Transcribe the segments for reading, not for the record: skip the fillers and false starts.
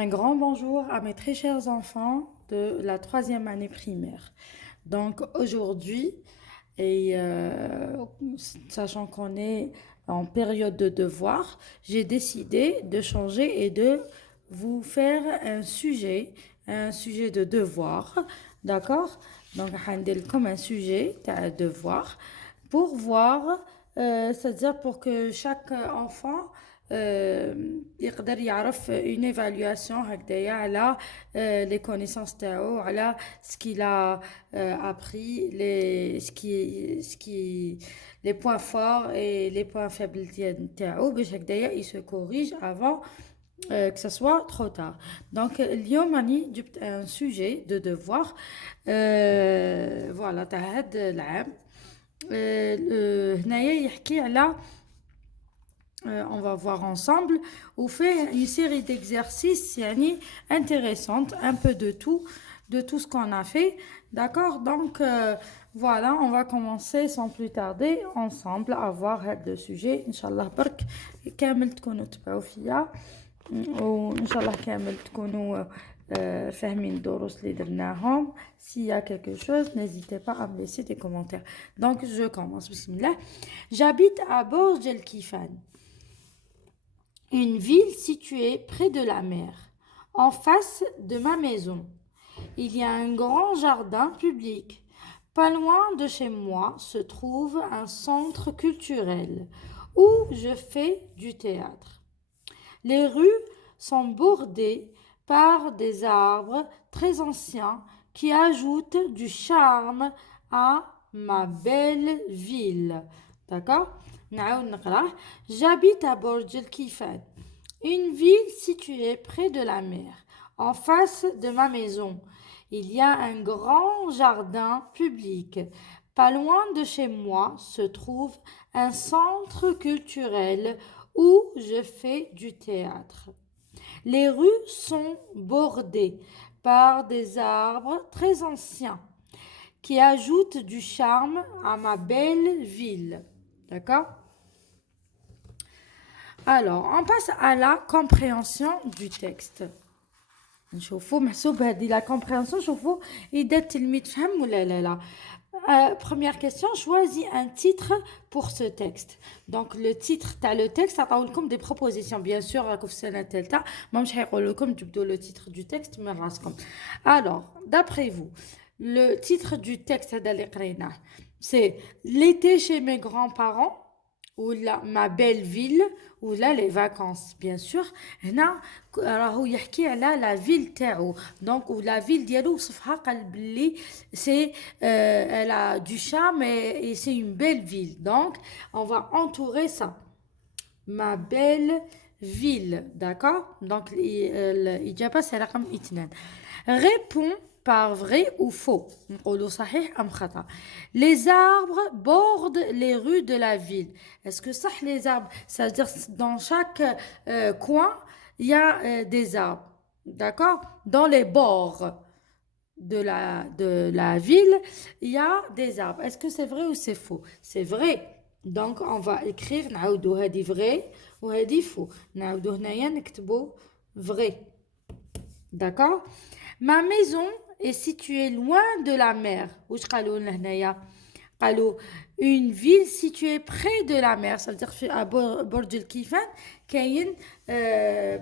Un grand bonjour à mes très chers enfants de la troisième année primaire. Donc aujourd'hui, et sachant qu'on est en période de devoir, j'ai décidé de changer et de vous faire un sujet de devoir, d'accord? Donc, comme un sujet de devoir pour voir, c'est-à-dire pour que chaque enfant يقدر يعرف une évaluation هكذايا على les connaissances تاعو على ce qu'il a appris les points forts et les points faibles تاعو باش هكذايا il se corrige avant que ce soit trop tard. Donc اليوم راني جبت un sujet de devoir voilà تاع هاد العام هنايا يحكي على on va voir ensemble, ou fait une série d'exercices yani, intéressantes, un peu de tout ce qu'on a fait. D'accord? Donc, voilà, on va commencer sans plus tarder ensemble à voir le sujet. Inch'Allah, bark, كامل تكونوا تبعوا فيا وإن شاء الله كامل تكونوا فاهمين الدروس اللي درناهم. S'il y a quelque chose, n'hésitez pas à me laisser des commentaires. Donc, je commence. Bismillah. J'habite à Borj El Kifan, une ville située près de la mer. En face de ma maison, il y a un grand jardin public. Pas loin de chez moi se trouve un centre culturel où je fais du théâtre. Les rues sont bordées par des arbres très anciens qui ajoutent du charme à ma belle ville. D'accord? J'habite à Borj El Kifan, une ville située près de la mer. En face de ma maison, il y a un grand jardin public. Pas loin de chez moi se trouve un centre culturel où je fais du théâtre. Les rues sont bordées par des arbres très anciens qui ajoutent du charme à ma belle ville. D'accord? Alors, on passe à la compréhension du texte. نشوفوا محسوب هذه la compréhension شوفوا إذا التلميذ فهم ولا لا. Première question, choisis un titre pour ce texte. Donc le titre تاع le texte عطاو لكم des propositions bien sûr راكم في السنة الثالثة ماهمش حيقولوا لكم تبدوا le titre du texte من راسكم. Alors, d'après vous, le titre du texte هذا اللي قريناه c'est l'été chez mes grands-parents ou ma belle ville ou là les vacances bien sûr هنا راهو يحكي على la ville تاعو donc ou la ville ديالو وصفها قال بلي c'est elle a du charme et c'est une belle ville donc on va entourer ça ma belle ville d'accord donc الإجابة c'est رقم 2 réponds par vrai ou faux. Les arbres bordent les rues de la ville. Est-ce que ça, les arbres, c'est-à-dire dans chaque coin, il y a des arbres. D'accord? Dans les bords de la ville, il y a des arbres. Est-ce que c'est vrai ou c'est faux? C'est vrai. Donc, on va écrire نعاودو هذه vrai ou هذه faux. نعاودو هنايا نكتبو vrai. D'accord? Ma maison est située loin de la mer. واش قالوا لنا هنايا قالوا une ville située près de la mer, ça veut dire à برج الكيفان كاين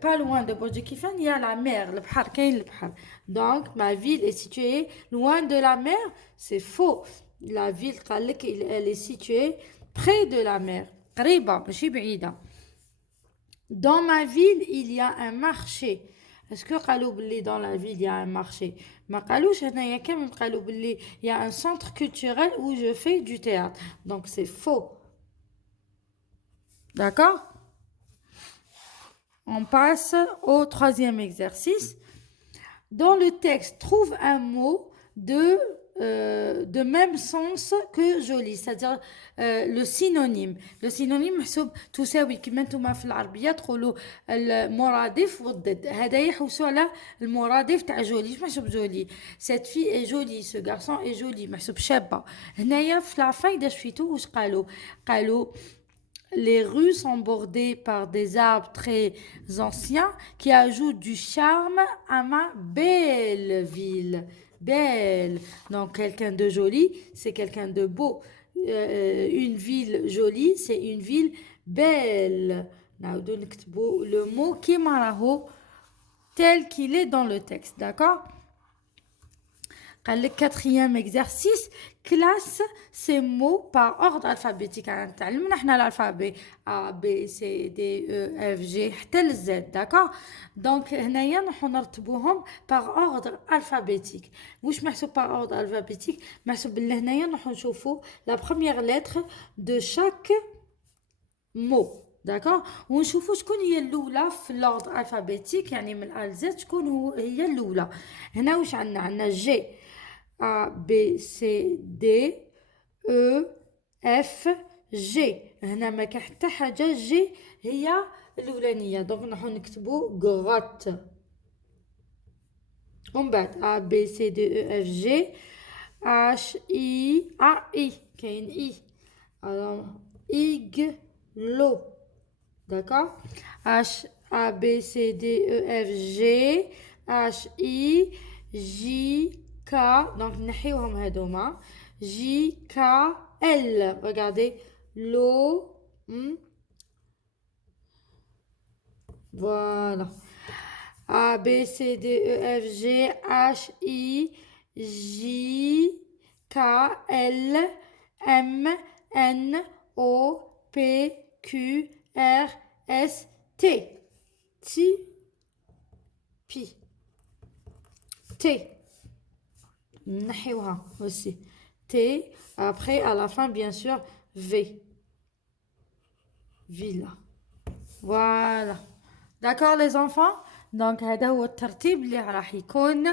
pas loin de برج الكيفان il y a la mer البحر كاين البحر. Donc ma ville est située loin de la mer, c'est faux. La ville قال لك elle est située près de la mer قريبة ماشي بعيدة. Dans ma ville il y a un marché. Est-ce que قالوا باللي dans la ville il y a un marché? ما قالوش هنايا كامل قالوا باللي il y a un centre culturel où je fais du théâtre. Donc c'est faux. D'accord? On passe au troisième exercice. Dans le texte, trouve un mot de même sens que joli, c'est-à-dire le synonyme. Le synonyme محسوب تساوي كما نتوما في العربية تقولوا المرادف والضد. هذا يحوسوا على المرادف تاع جولي. محسوب جولي. Cette fille est jolie, ce garçon est joli. محسوب شابة. هنايا في العفايدة شفيتو واش قالوا؟ قالوا Les rues sont bordées par des arbres très anciens qui ajoutent du charme à ma belle ville. Belle. Donc, quelqu'un de joli, c'est quelqu'un de beau. Une ville jolie, c'est une ville belle. نعاودو نكتبو le mot كيما راهو tel qu'il est dans le texte, d'accord? Le quatrième exercice, classe ces mots par ordre alphabétique. نتعلمنا احنا l'alphabet A, B, C, D, E, F, G حتى ل Z, d'accord? Donc هنايا نحو نرتبوهم par ordre alphabétique. واش محسوب par ordre alphabétique؟ محسوب اللي هنايا نحو نشوفو la première lettre de chaque mot. d'accord ونشوفوا شكون هي الاولى في l'ordre alphabétique يعني من A ل Z شكون هي الاولى. هنا واش عندنا جي A, B, C, D, E, F, G. هنا ما كان حتى حاجة جي هي الأولانية دونك نحو نكتبو غوت. ومن بعد A, B, C, D, E, F, G H, I I كاين I alors إغلو. d'accord H, A, B, C, D, E, F, G H, I J K donc نحيوهم هادوما J K L regardez l'eau voilà A B C D E F G H I J K L M N O P Q R S T P T نحيوها aussi T après à la fin bien sûr V villa. voilà d'accord les enfants donc هذا هو الترتيب اللي راح يكون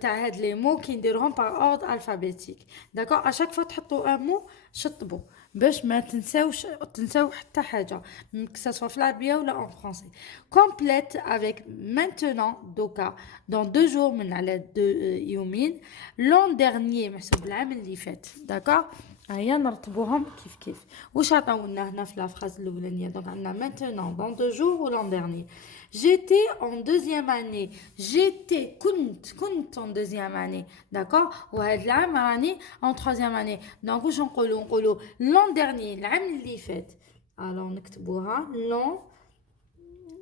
تاع هاد لي مو كي نديروهم par ordre alphabétique. d'accord à chaque fois تحطوا un mot شطبوا باش ما تنساو حتى حاجه que ça soit في العربيه ولا en français. complète avec maintenant دوكا dans 2 jours من على 2 يومين l'an dernier محسوب العام اللي فات. d'accord هيا نرتبوهم كيف واش عطاونا هنا في لا فراز الاولانيه دونك عندنا maintenant dans 2 jours ou l'an dernier. j'étais en deuxième année j'étais كنت en deuxième année. d'accord وهاد العام راني en troisième année دونك واش نقولوا l'an dernier العام اللي فات alors نكتبوها l'an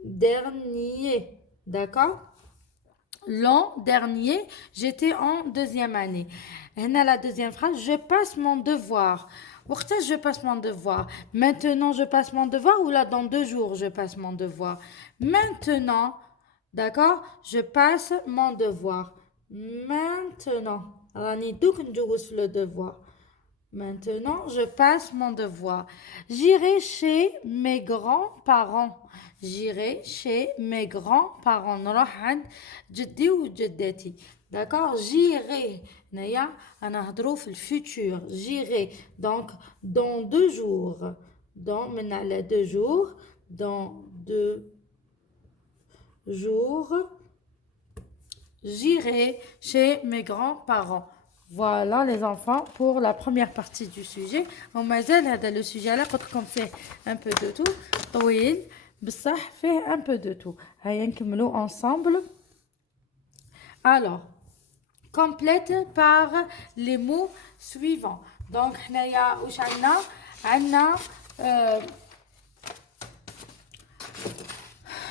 dernier. d'accord l'an dernier j'étais en deuxième année. هنا la deuxième phrase je passe mon devoir. وقتاش je passe mon devoir maintenant je passe mon devoir ou là dans 2 jours je passe mon devoir maintenant. d'accord je passe mon devoir maintenant راني دوك نجوز في le devoir. maintenant je passe mon devoir. j'irai chez mes grands-parents. j'irai chez mes grands-parents نروح عند جدي وجدتي. d'accord j'irai هنايا انا هضرو في الفيتور j'irai donc dans 2 jours dans من على 2 jours dans 2 jours j'irai chez mes grands-parents. voilà les enfants pour la première partie du sujet. ومازال هذا لو سوجي على قلت لكم فيه un peu de tout طويل بصح فيه un peu de tout. هيا نكملو ensemble. alors complète par les mots suivants. donc حنايا واش عندنا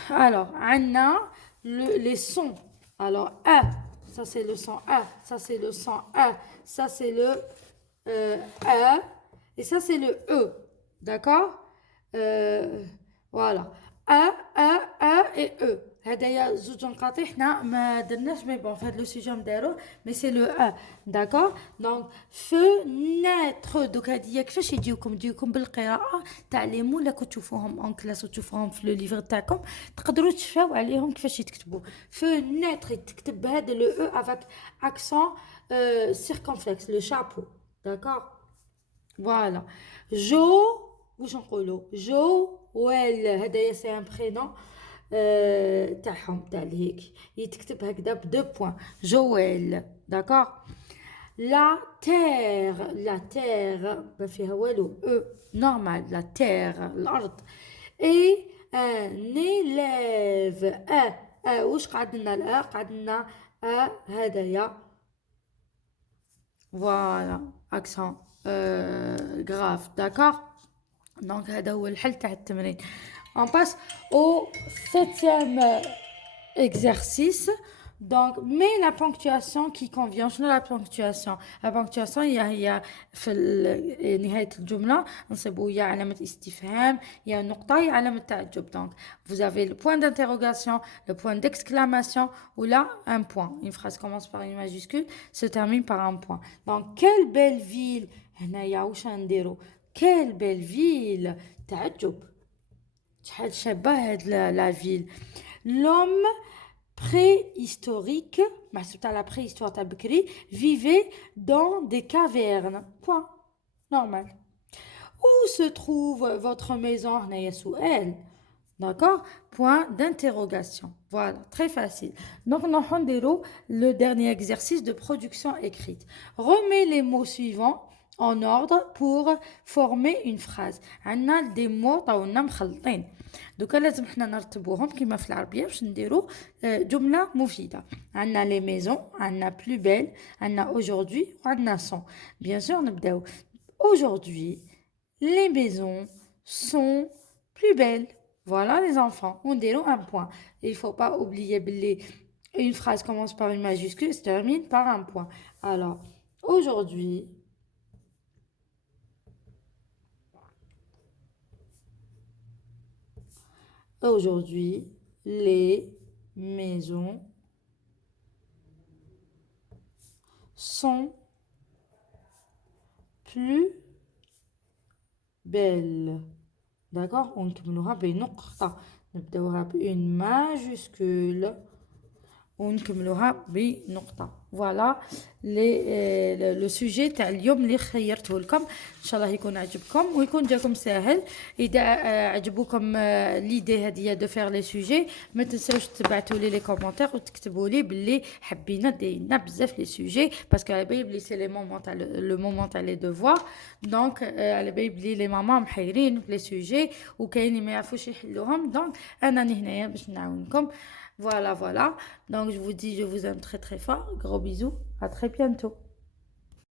alors عندنا les sons. alors A ça c'est le son A, ça c'est le son A, ça c'est le A et ça c'est le E. d'accord voilà A et E. هدايا زوج نقاطي حنا ما درناش مي بون في هاد لو سوجي نديروه مي سي لو ا. داكور دونك فناتر دوك هاديا كيفاش يجيوكم بالقراءه تاع لي مو. لا كنتو تشوفوهم اون كلاس وتشوفوهم في لو ليفر تاعكم تقدروا تشفاو عليهم كيفاش يتكتبوا. فناتر تكتب بهذا لو او افيك اكسون سيركونفلكس لو شابو. داكور فوالا جو واش نقولوا جو ويل هدايا سي ان برينون تاعهم تاع الهيك يتكتب هكذا ب2 بوين جويل. داكور la terre ما فيها والو normal la terre الأرض et un élève واش قعدنا قعدنا هدايا voilà accent grave d'accord donc هذا هو الحل تاع التمرين on passe au septième exercice. Donc, mais la ponctuation qui convient, شنو la ponctuation? La ponctuation هي في نهاية الجملة نصيبوا يا علامة استفهام يا نقطة يا علامة تعجب. Donc, vous avez le point d'interrogation, le point d'exclamation ou là un point. Une phrase commence par une majuscule, se termine par un point. Donc, quelle belle ville. هنايا واش نديرو؟ Quelle belle ville. تعجب. شحال شابة هاد la ville. L'homme préhistorique, محسوب على préhistoire تاع بكري, vivait dans des cavernes. Point. Normal. Où se trouve votre maison? هنايا سؤال. D'accord? Point d'interrogation. Voilà, très facile. Donc, nous allons le dernier exercice de production écrite. Remets les mots suivants en ordre pour former une phrase. عندنا des mots طاولنا مخلطين. دوكا لازم حنا نرتبوهم كما في العربية باش نديرو جملة مفيدة. عندنا les maisons, عندنا plus belle, عندنا aujourd'hui وعندنا sont. Bien sûr نبداو. Aujourd'hui, les maisons sont plus belles. Voilà les enfants, on déroule un point. Il ne faut pas oublier une phrase commence par une majuscule, se termine par un point. Alors, aujourd'hui, les maisons sont plus belles. D'accord? On نكملوها بنقطة نبداوها بune majuscule ونكملوها بنقطة. فوالا لو سوجي تاع اليوم اللي خيرته لكم ان شاء الله يكون عجبكم ويكون جاكم ساهل. اذا عجبوكم ليدي هذه دو فير لي سوجي ما تنساوش تبعتوا لي كومونتير وتكتبوا لي باللي حبينا دينا بزاف لي سوجي باسكو على بالي بلي سي لي مومون تاع لو مومون تاع لي دوفوار. دونك على بالي بلي لي ماما محيرين في لي سوجي وكاين اللي ما يعرفوش يحلوهم. دونك انا هنايا باش نعاونكم. Voilà, voilà. Donc, je vous dis, je vous aime très, très fort. Gros bisous. À très bientôt.